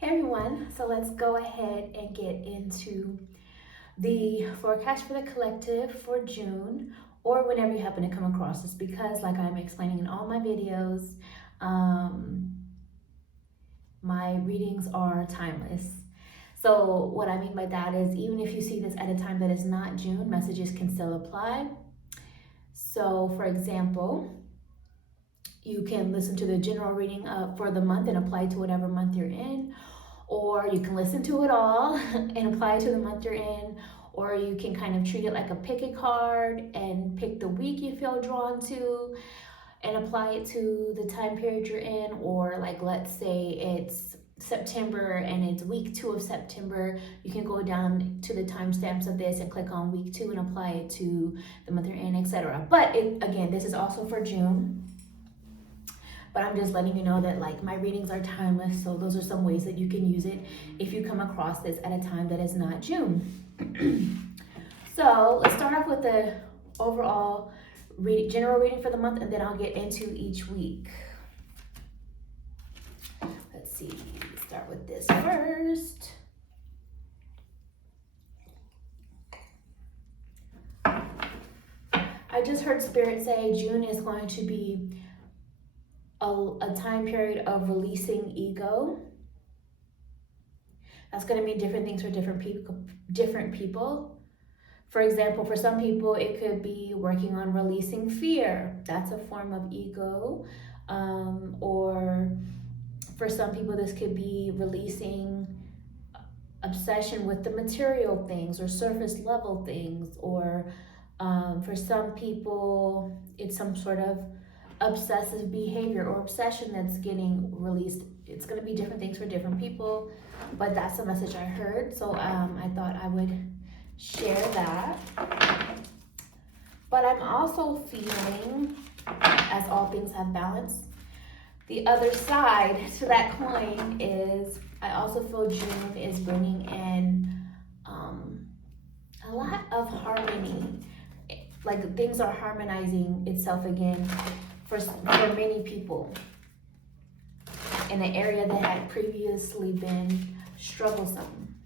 Hey everyone, so let's go ahead and get into the forecast for the collective for June, or whenever you happen to come across this, because like I'm explaining in all my videos, my readings are timeless. So what I mean by that is, even if you see this at a time that is not June, messages can still apply. So for example, you can listen to the general reading for the month and apply to whatever month you're in, or you can listen to it all and apply it to the month you're in, or you can kind of treat it like a pick a card and pick the week you feel drawn to and apply it to the time period you're in. Or like, let's say it's September and it's week 2 of September, you can go down to the timestamps of this and click on week 2 and apply it to the month you're in, etc. But again, this is also for June. But I'm just letting you know that like my readings are timeless, so those are some ways that you can use it if you come across this at a time that is not June. So let's start off with the overall general reading for the month, and then I'll get into each week. Let's see, start with this first. I just heard Spirit say June is going to be a time period of releasing ego. That's going to mean different things for different people. For example, for some people, it could be working on releasing fear. That's a form of ego. Or for some people, this could be releasing obsession with the material things or surface level things. Or for some people, it's some sort of obsessive behavior or obsession that's getting released. It's going to be different things for different people, but that's the message I heard. So I thought I would share that. But I'm also feeling, as all things have balance, the other side to that coin is I also feel June is bringing in a lot of harmony. Like things are harmonizing itself again for many people in an area that had previously been strugglesome.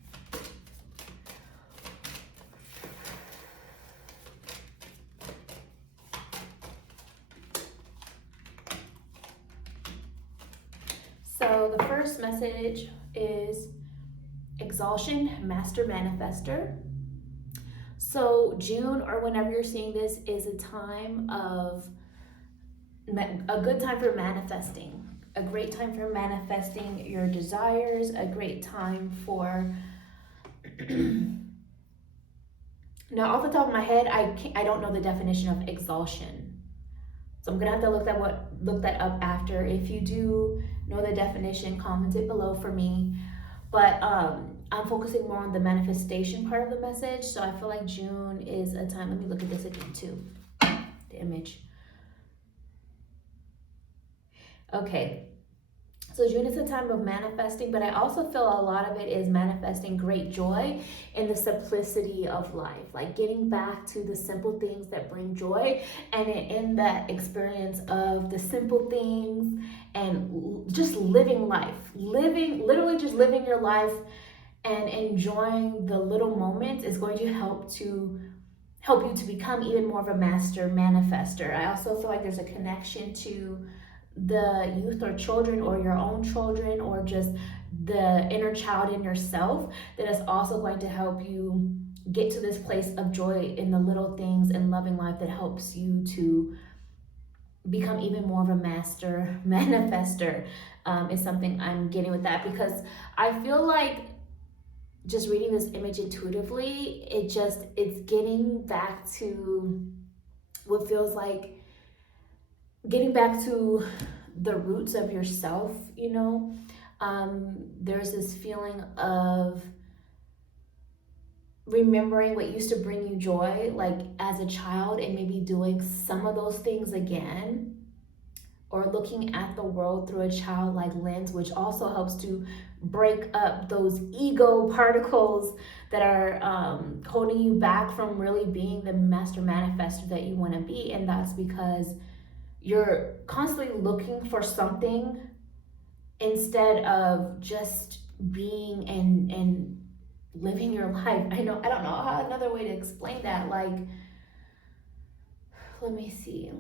So the first message is exhaustion, master manifester. So June, or whenever you're seeing this, is a time of a good time for manifesting, a great time for manifesting your desires, a great time for now off the top of my head, I don't know the definition of exhaustion, so I'm gonna have to look that up after. If you do know the definition, comment it below for me. But I'm focusing more on the manifestation part of the message. So I feel like June is a time, let me look at this again too, the image. Okay, so June is a time of manifesting, but I also feel a lot of it is manifesting great joy in the simplicity of life, like getting back to the simple things that bring joy, and in that experience of the simple things and just living life, literally just living your life and enjoying the little moments is going to help you to become even more of a master manifester. I also feel like there's a connection to the youth or children, or your own children, or just the inner child in yourself, that is also going to help you get to this place of joy in the little things and loving life that helps you to become even more of a master manifester. Is something I'm getting with that, because I feel like just reading this image intuitively, it's getting back to what feels like getting back to the roots of yourself, you know. There's this feeling of remembering what used to bring you joy, like as a child, and maybe doing some of those things again, or looking at the world through a childlike lens, which also helps to break up those ego particles that are holding you back from really being the master manifester that you want to be. And that's because you're constantly looking for something instead of just being and living your life. I don't know how another way to explain that. Like, let me see.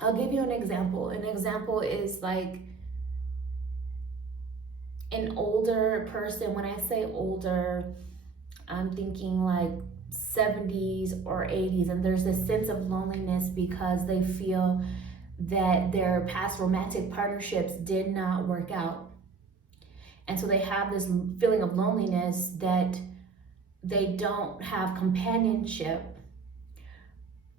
I'll give you an example. An example is like an older person. When I say older, I'm thinking like 70s or 80s, and there's this sense of loneliness because they feel that their past romantic partnerships did not work out. And so they have this feeling of loneliness that they don't have companionship.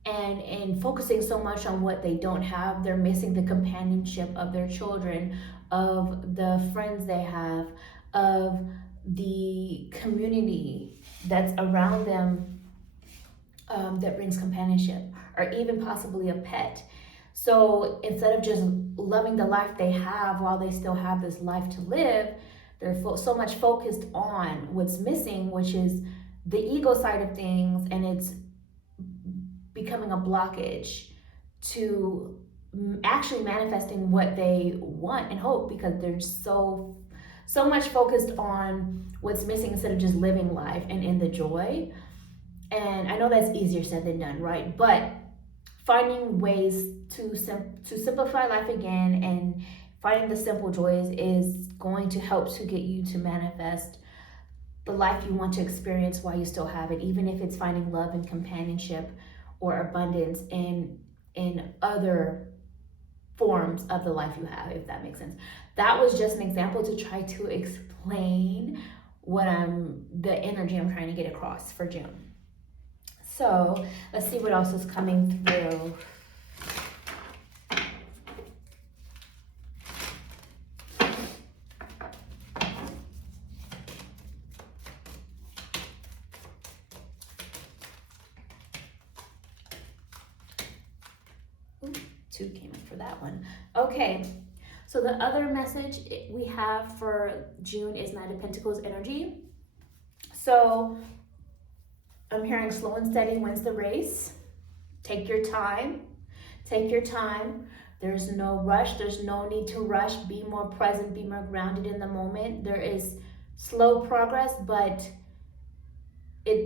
And in focusing so much on what they don't have, they're missing the companionship of their children, of the friends they have, of the community that's around them, that brings companionship, or even possibly a pet. So instead of just loving the life they have while they still have this life to live, they're so much focused on what's missing, which is the ego side of things, and it's becoming a blockage to actually manifesting what they want and hope, because they're so much focused on what's missing instead of just living life and in the joy. And I know that's easier said than done, right? But finding ways to simplify life again and finding the simple joys is going to help to get you to manifest the life you want to experience while you still have it, even if it's finding love and companionship or abundance in other forms of the life you have, if that makes sense. That was just an example to try to explain the energy I'm trying to get across for June. So let's see what else is coming through. Ooh, 2 came in for that one. Okay, so the other message we have for June is Knight of Pentacles energy. So I'm hearing slow and steady wins the race. Take your time. Take your time. There's no rush. There's no need to rush. Be more present. Be more grounded in the moment. There is slow progress, but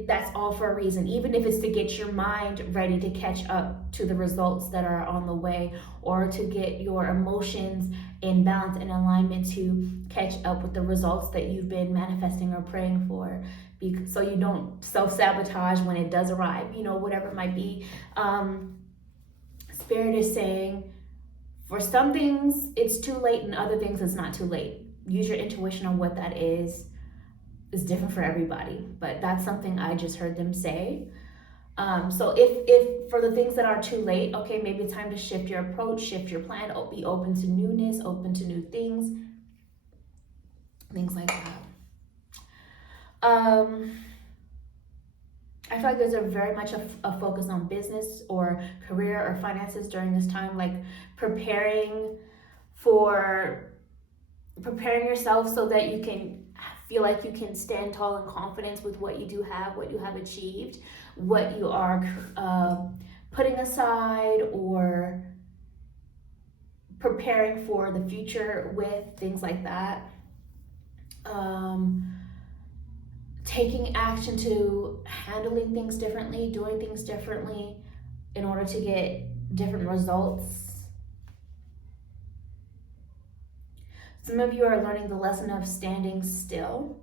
that's all for a reason. Even if it's to get your mind ready to catch up to the results that are on the way, or to get your emotions in balance and alignment to catch up with the results that you've been manifesting or praying for, so you don't self-sabotage when it does arrive, whatever it might be. Spirit is saying for some things it's too late, and other things it's not too late. Use your intuition on what that is. It's different for everybody, but that's something I just heard them say. So if for the things that are too late, okay, maybe it's time to shift your approach, shift your plan, be open to newness, open to new things like that. I feel like there's very much a focus on business or career or finances during this time, like preparing yourself so that you can feel like you can stand tall in confidence with what you do have, what you have achieved, what you are putting aside or preparing for the future with, things like that. Taking action to handling things differently, doing things differently in order to get different results. Some of you are learning the lesson of standing still.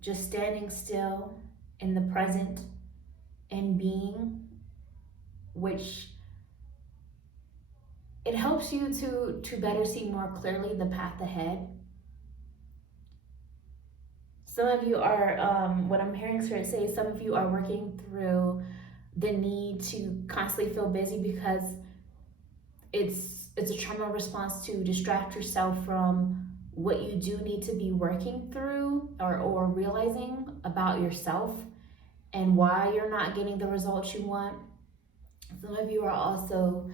Just standing still in the present and being, which it helps you to better see more clearly the path ahead. Some of you are, what I'm hearing Spirit say, some of you are working through the need to constantly feel busy because it's a trauma response to distract yourself from what you do need to be working through or realizing about yourself and why you're not getting the results you want. Some of you are also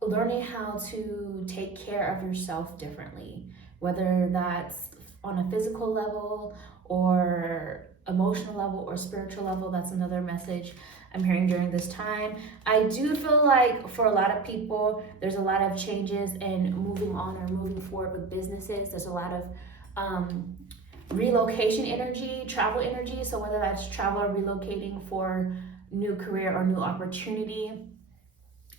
learning how to take care of yourself differently, whether that's on a physical level or emotional level or spiritual level. That's another message I'm hearing during this time. I do feel like for a lot of people, there's a lot of changes and moving on or moving forward with businesses. There's a lot of relocation energy, travel energy. So whether that's travel or relocating for new career or new opportunity,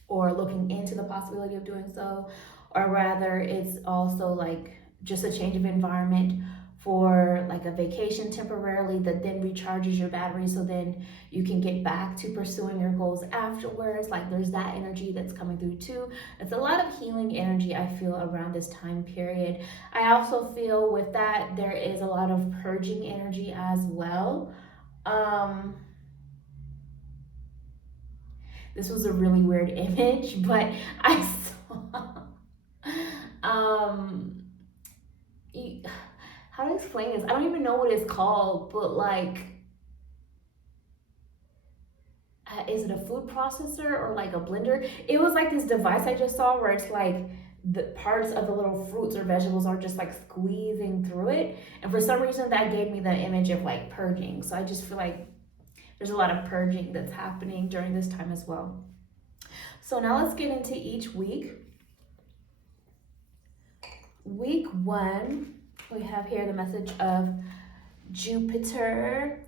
or looking into the possibility of doing so, or rather it's also like just a change of environment for like a vacation temporarily that then recharges your battery so then you can get back to pursuing your goals afterwards. Like there's that energy that's coming through too. It's a lot of healing energy I feel around this time period. I also feel with that there is a lot of purging energy as well. This was a really weird image, but I saw um how to explain this? I don't even know what it's called, but like is it a food processor or like a blender? It was like this device I just saw where it's like the parts of the little fruits or vegetables are just like squeezing through it, and for some reason that gave me the image of like purging. So I just feel like there's a lot of purging that's happening during this time as well. So now let's get into each week. Week 1, we have here the message of Jupiter.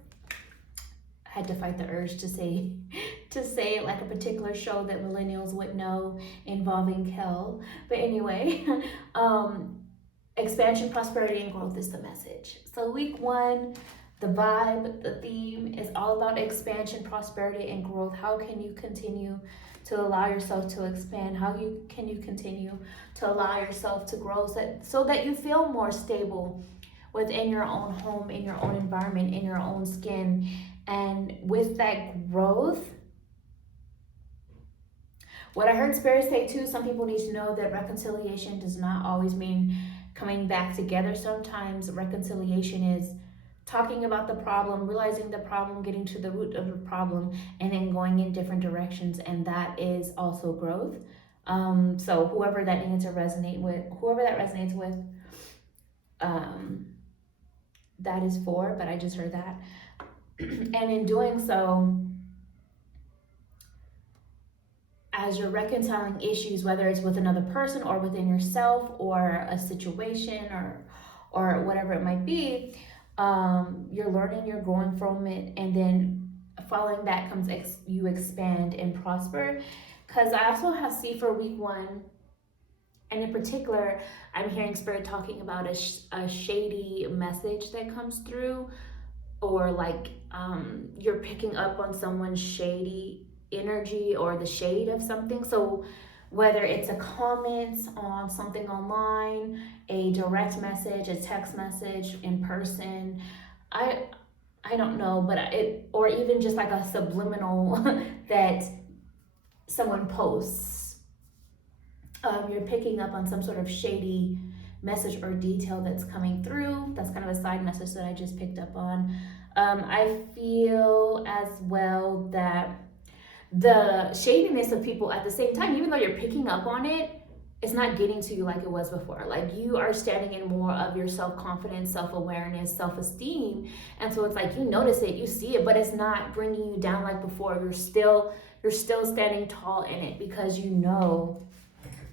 I had to fight the urge to say it like a particular show that millennials would know involving Kel. But anyway, expansion, prosperity, and growth is the message. So week 1, the vibe, the theme is all about expansion, prosperity, and growth. How can you continue to allow yourself to expand? How can you continue to allow yourself to grow so that you feel more stable within your own home, in your own environment, in your own skin? And with that growth, what I heard Spirit say too, some people need to know that reconciliation does not always mean coming back together. Sometimes reconciliation is talking about the problem, realizing the problem, getting to the root of the problem, and then going in different directions, and that is also growth. So whoever that resonates with, that is for, but I just heard that. And in doing so, as you're reconciling issues, whether it's with another person or within yourself or a situation or whatever it might be, you're learning, you're growing from it, and then following that comes you expand and prosper. Because I also see for week 1, and in particular, I'm hearing Spirit talking about a shady message that comes through, or like you're picking up on someone's shady energy or the shade of something. So whether it's a comment on something online, a direct message, a text message in person, I don't know, but or even just like a subliminal that someone posts, you're picking up on some sort of shady message or detail that's coming through. That's kind of a side message that I just picked up on. I feel as well that the shadiness of people at the same time, even though you're picking up on it, it's not getting to you like it was before. Like you are standing in more of your self-confidence, self-awareness, self-esteem. And so it's like you notice it, you see it, but it's not bringing you down like before. You're still standing tall in it because you know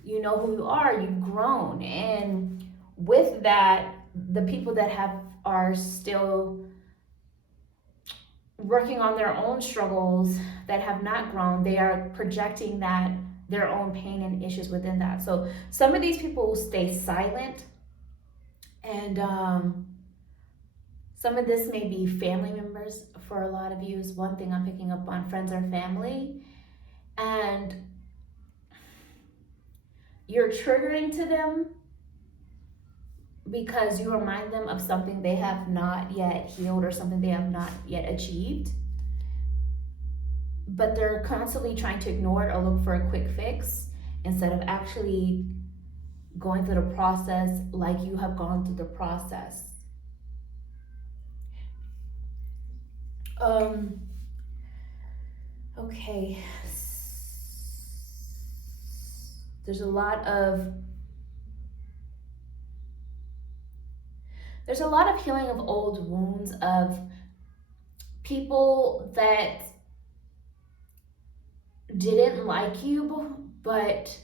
who you are, you've grown. And with that, the people that are still working on their own struggles, that have not grown, they are projecting that their own pain and issues within that. So some of these people will stay silent, and some of this may be family members. For a lot of you is one thing I'm picking up on, friends or family, and you're triggering to them because you remind them of something they have not yet healed or something they have not yet achieved, but they're constantly trying to ignore it or look for a quick fix instead of actually going through the process like you have gone through the process. Okay. There's a lot of healing of old wounds, of people that didn't like you, but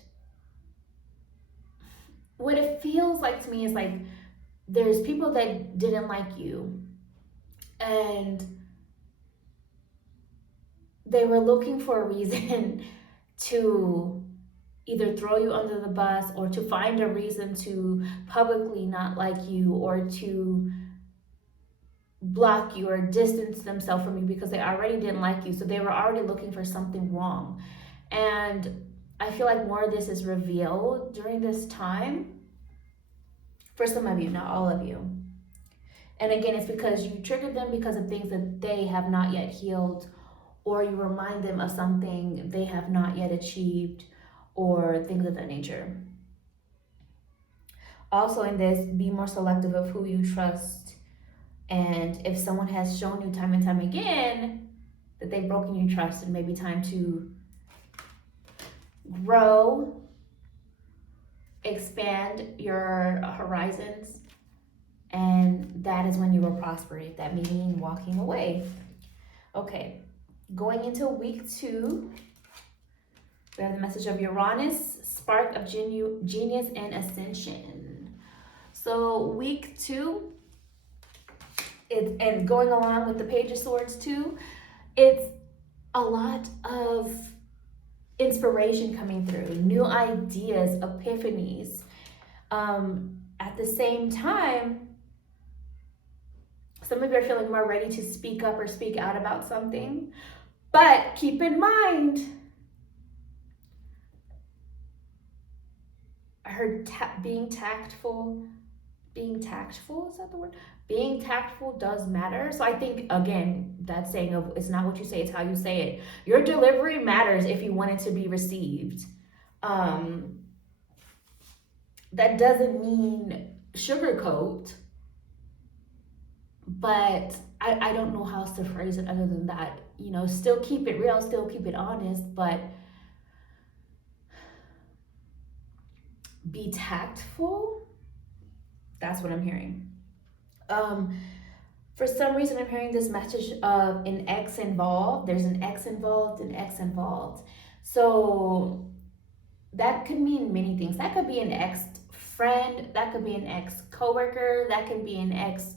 what it feels like to me is like there's people that didn't like you and they were looking for a reason to either throw you under the bus or to find a reason to publicly not like you or to block you or distance themselves from you because they already didn't like you. So they were already looking for something wrong. And I feel like more of this is revealed during this time for some of you, not all of you. And again, it's because you triggered them because of things that they have not yet healed, or you remind them of something they have not yet achieved, or things of that nature. Also in this, be more selective of who you trust. And if someone has shown you time and time again that they've broken your trust, it may be time to grow, expand your horizons, and that is when you will prosper. That may mean walking away. Okay, going into week 2, we have the message of Uranus, spark of genius and ascension. So week 2, and going along with the Page of Swords too, it's a lot of inspiration coming through, new ideas, epiphanies. At the same time, some of you are feeling more ready to speak up or speak out about something, but keep in mind, I heard being tactful, is that the word? Being tactful does matter. So I think, again, that saying of it's not what you say, it's how you say it. Your delivery matters if you want it to be received. That doesn't mean sugarcoat, but I don't know how else to phrase it other than that. You know, still keep it real, still keep it honest, but be tactful. That's what I'm hearing. For some reason, I'm hearing this message of an ex involved. There's an ex involved, an ex involved. So that could mean many things. That could be an ex friend. That could be an ex coworker. That could be an ex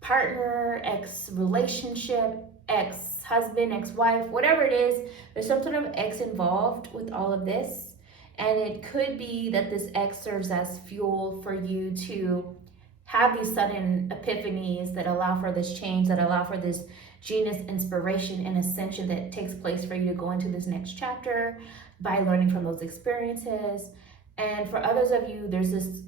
partner, ex relationship, ex husband, ex wife, whatever it is. There's some sort of ex involved with all of this. And it could be that this ex serves as fuel for you to have these sudden epiphanies that allow for this change, that allow for this genius, inspiration, and ascension that takes place for you to go into this next chapter by learning from those experiences. And for others of you, there's this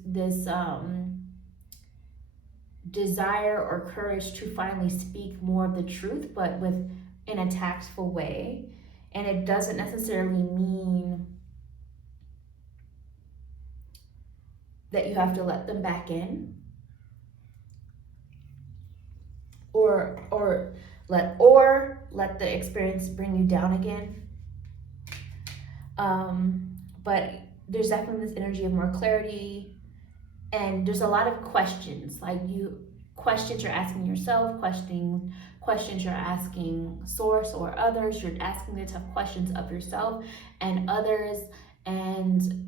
desire or courage to finally speak more of the truth, but in a tactful way. And it doesn't necessarily mean that you have to let them back in, or let the experience bring you down again. But there's definitely this energy of more clarity, and there's a lot of questions, like questions you're asking yourself, questions you're asking source or others. You're asking the tough questions of yourself and others, and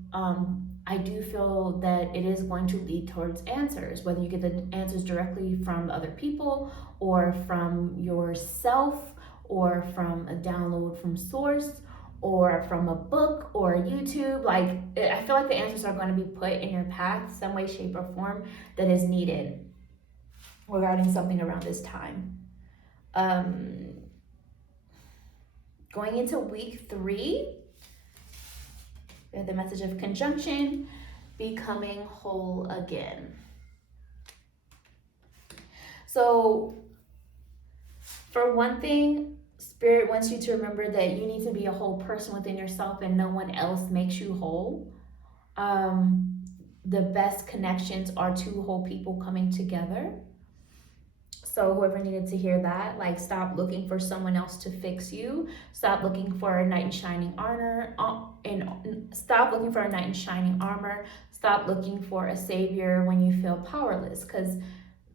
I do feel that it is going to lead towards answers, whether you get the answers directly from other people or from yourself or from a download from source or from a book or YouTube. Like, I feel like the answers are going to be put in your path some way, shape, or form that is needed regarding something around this time. Going into week 3, we have the message of conjunction, becoming whole again. So, for one thing, Spirit wants you to remember that you need to be a whole person within yourself and no one else makes you whole. The best connections are two whole people coming together. So whoever needed to hear that, like, stop looking for someone else to fix you. Stop looking for a knight in shining armor. Stop looking for a knight in shining armor. Stop looking for a savior when you feel powerless, because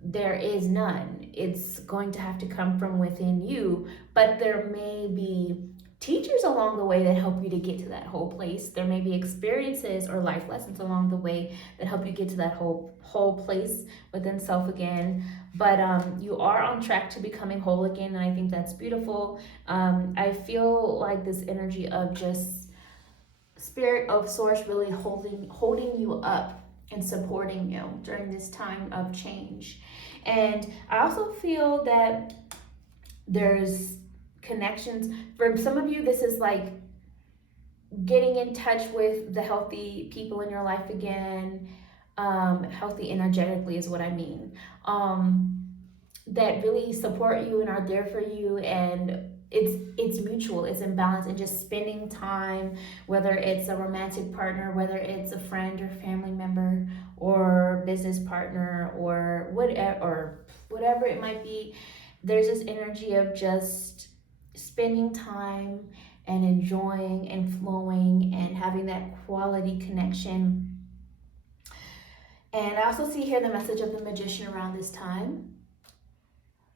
there is none. It's going to have to come from within you, but there may be teachers along the way that help you to get to that whole place. There may be experiences or life lessons along the way that help you get to that whole place within self again. But you are on track to becoming whole again, and I think that's beautiful. I feel like this energy of just spirit of source really holding you up and supporting you during this time of change. And I also feel that there's connections. For some of you, this is like getting in touch with the healthy people in your life again. Healthy energetically is what I mean. That really support you and are there for you, and it's mutual, it's in balance, and just spending time, whether it's a romantic partner, whether it's a friend or family member or business partner or whatever it might be. There's this energy of just spending time and enjoying and flowing and having that quality connection. And I also see here the message of the Magician around this time.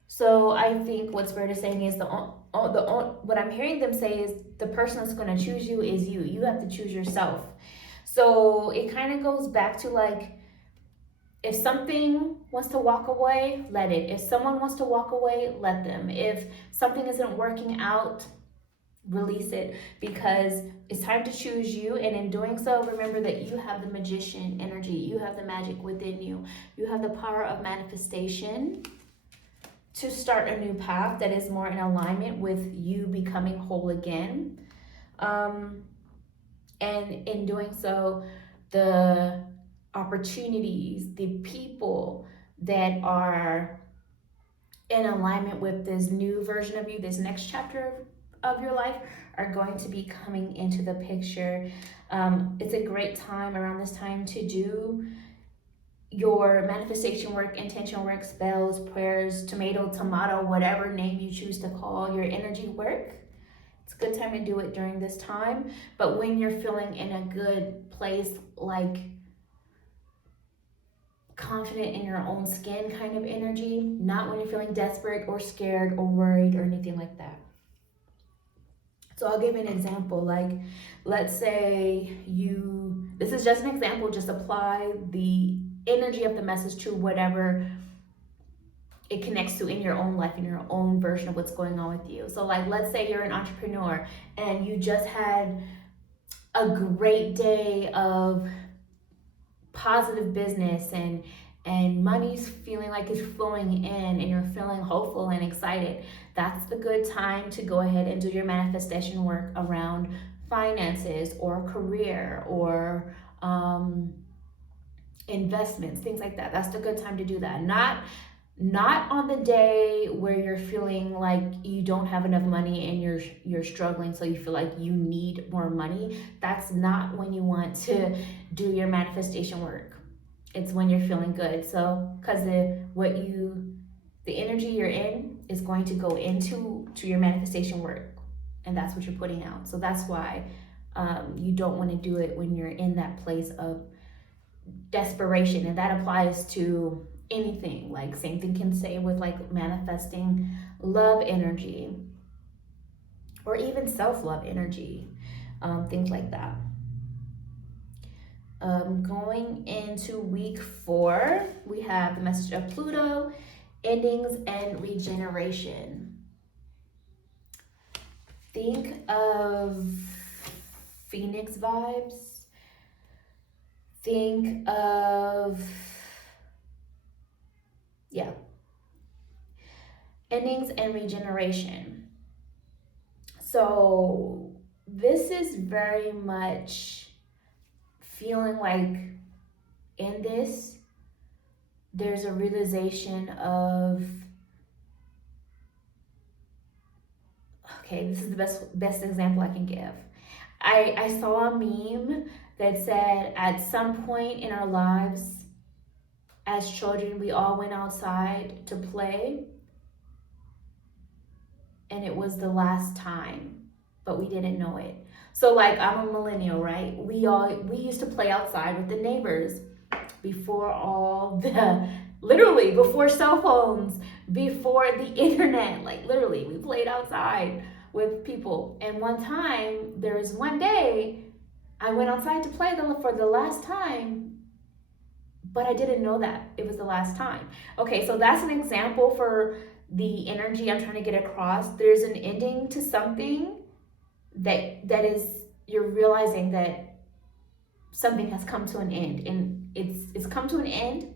So I think what Spirit is saying is what I'm hearing them say is the person that's going to choose you is you. You have to choose yourself. So it kind of goes back to like, if something wants to walk away, let it. If someone wants to walk away, let them. If something isn't working out, release it, because it's time to choose you. And in doing so, remember that you have the Magician energy. You have the magic within you. You have the power of manifestation to start a new path that is more in alignment with you becoming whole again. And in doing so, the opportunities, the people that are in alignment with this new version of you, this next chapter of your life, are going to be coming into the picture. It's a great time around this time to do your manifestation work, intention work, spells, prayers, tomato, whatever name you choose to call your energy work. It's a good time to do it during this time. But when you're feeling in a good place, like confident in your own skin kind of energy, not when you're feeling desperate or scared or worried or anything like that. So I'll give you an example. Like, let's say this is just an example, just apply the energy of the message to whatever it connects to in your own life, in your own version of what's going on with you. So like, let's say you're an entrepreneur and you just had a great day of positive business and money's feeling like it's flowing in and you're feeling hopeful and excited. That's the good time to go ahead and do your manifestation work around finances or career or investments, things like that. That's the good time to do that. Not on the day where you're feeling like you don't have enough money and you're struggling, so you feel like you need more money. That's not when you want to do your manifestation work. It's when you're feeling good. So because the energy you're in is going to go into your manifestation work, and that's what you're putting out. So that's why you don't want to do it when you're in that place of desperation. And that applies to anything. Like, same thing can say with like manifesting love energy or even self-love energy, things like that. Going into week 4, we have the message of Pluto, endings and regeneration. Think of Phoenix vibes. Think of, endings and regeneration. So this is very much feeling like in this, there's a realization of, okay, this is the best example I can give. I saw a meme that said, at some point in our lives as children, we all went outside to play, and it was the last time, but we didn't know it. So like, I'm a millennial, right? We used to play outside with the neighbors before all the literally before cell phones, before the internet. Like literally, we played outside with people. And one time, there was one day I went outside to play for the last time, but I didn't know that it was the last time. Okay, so that's an example for the energy I'm trying to get across. There's an ending to something that is, you're realizing that something has come to an end, and it's come to an end,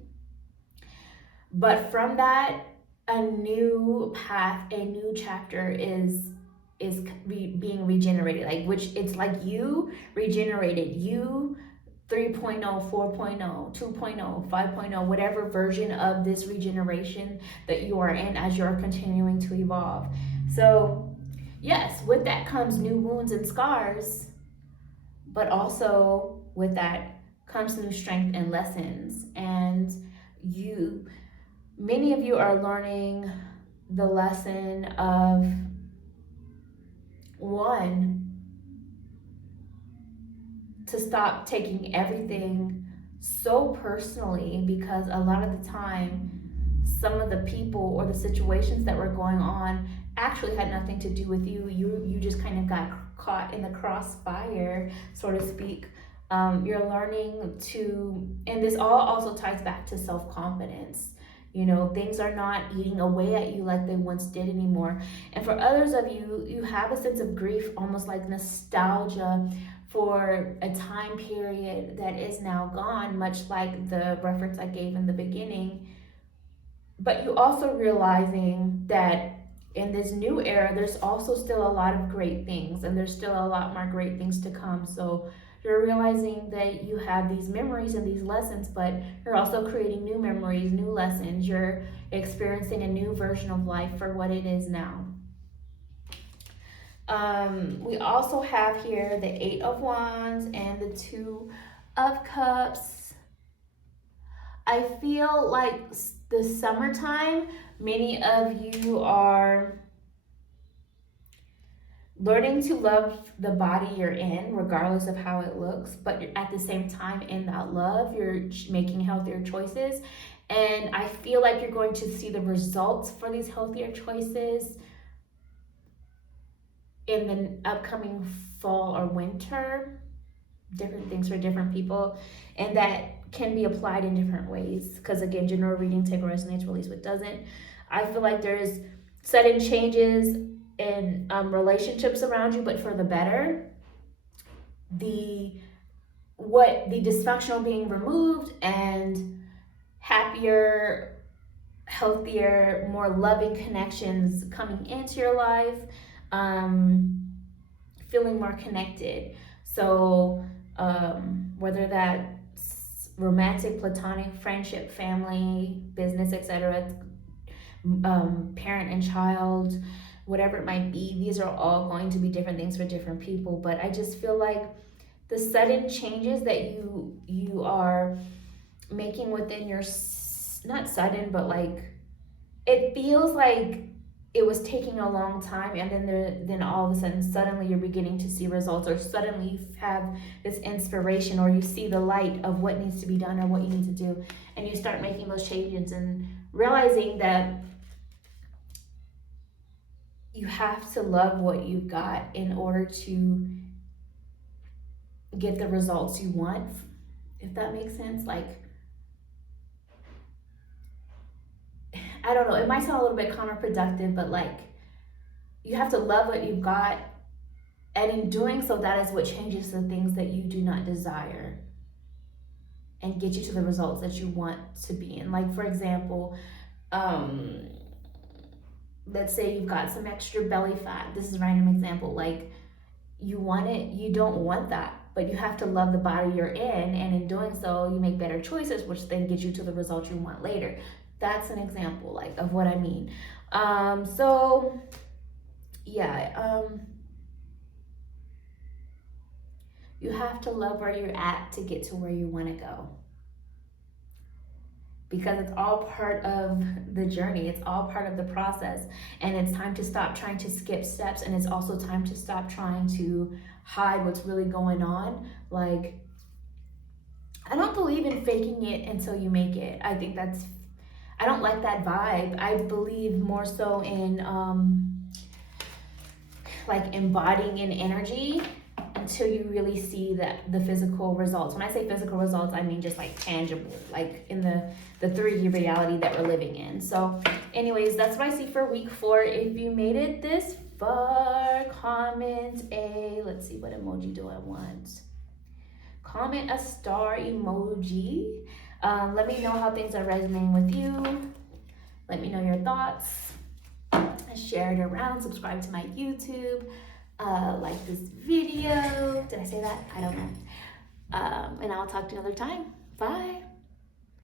but from that, a new path, a new chapter is being regenerated, like, which it's like you regenerated, you 3.0, 4.0, 2.0, 5.0, whatever version of this regeneration that you are in as you're continuing to evolve. So yes, with that comes new wounds and scars, but also with that comes new strength and lessons. And many of you are learning the lesson of, one, to stop taking everything so personally, because a lot of the time, some of the people or the situations that were going on actually had nothing to do with you. You just kind of got caught in the crossfire, so to speak. You're learning to, and this all also ties back to self-confidence. You know, things are not eating away at you like they once did anymore. And for others of you, you have a sense of grief, almost like nostalgia for a time period that is now gone, much like the reference I gave in the beginning. But you also realizing that in this new era, there's also still a lot of great things, and there's still a lot more great things to come. So you're realizing that you have these memories and these lessons, but you're also creating new memories, new lessons. You're experiencing a new version of life for what it is now. We also have here the 8 of Wands and the 2 of Cups. I feel like the summertime, many of you are learning to love the body you're in, regardless of how it looks, but at the same time, in that love, you're making healthier choices. And I feel like you're going to see the results for these healthier choices in the upcoming fall or winter. Different things for different people, and that can be applied in different ways, because again, general reading, take what resonates, release what doesn't. I feel like there's sudden changes in relationships around you, but for the better. The dysfunctional being removed, and happier, healthier, more loving connections coming into your life, feeling more connected. So whether that's romantic, platonic, friendship, family, business, etc., parent and child, whatever it might be, these are all going to be different things for different people. But I just feel like the sudden changes that you are making within your, not sudden, but like, it feels like it was taking a long time, and then all of a sudden, suddenly you're beginning to see results, or suddenly you have this inspiration, or you see the light of what needs to be done or what you need to do, and you start making those changes and realizing that you have to love what you've got in order to get the results you want, if that makes sense. Like, I don't know, it might sound a little bit counterproductive, but like, you have to love what you've got, and in doing so, that is what changes the things that you do not desire and get you to the results that you want to be in. Like, for example, let's say you've got some extra belly fat. This is a random example. Like, you want it, you don't want that, but you have to love the body you're in, and in doing so, you make better choices, which then get you to the results you want later. That's an example, like, of what I mean. So yeah, you have to love where you're at to get to where you want to go, because it's all part of the journey, it's all part of the process, and it's time to stop trying to skip steps, and it's also time to stop trying to hide what's really going on. Like, I don't believe in faking it until you make it. I think that's I don't like that vibe. I believe more so in like embodying in energy until you really see the physical results. When I say physical results, I mean just like tangible, like in the 3D reality that we're living in. So anyways, that's what I see for week 4. If you made it this far, comment a, let's see, what emoji do I want? Comment a star emoji. Let me know how things are resonating with you. Let me know your thoughts. Share it around, subscribe to my YouTube, like this video. Did I say that? I don't know. And I'll talk to you another time. Bye.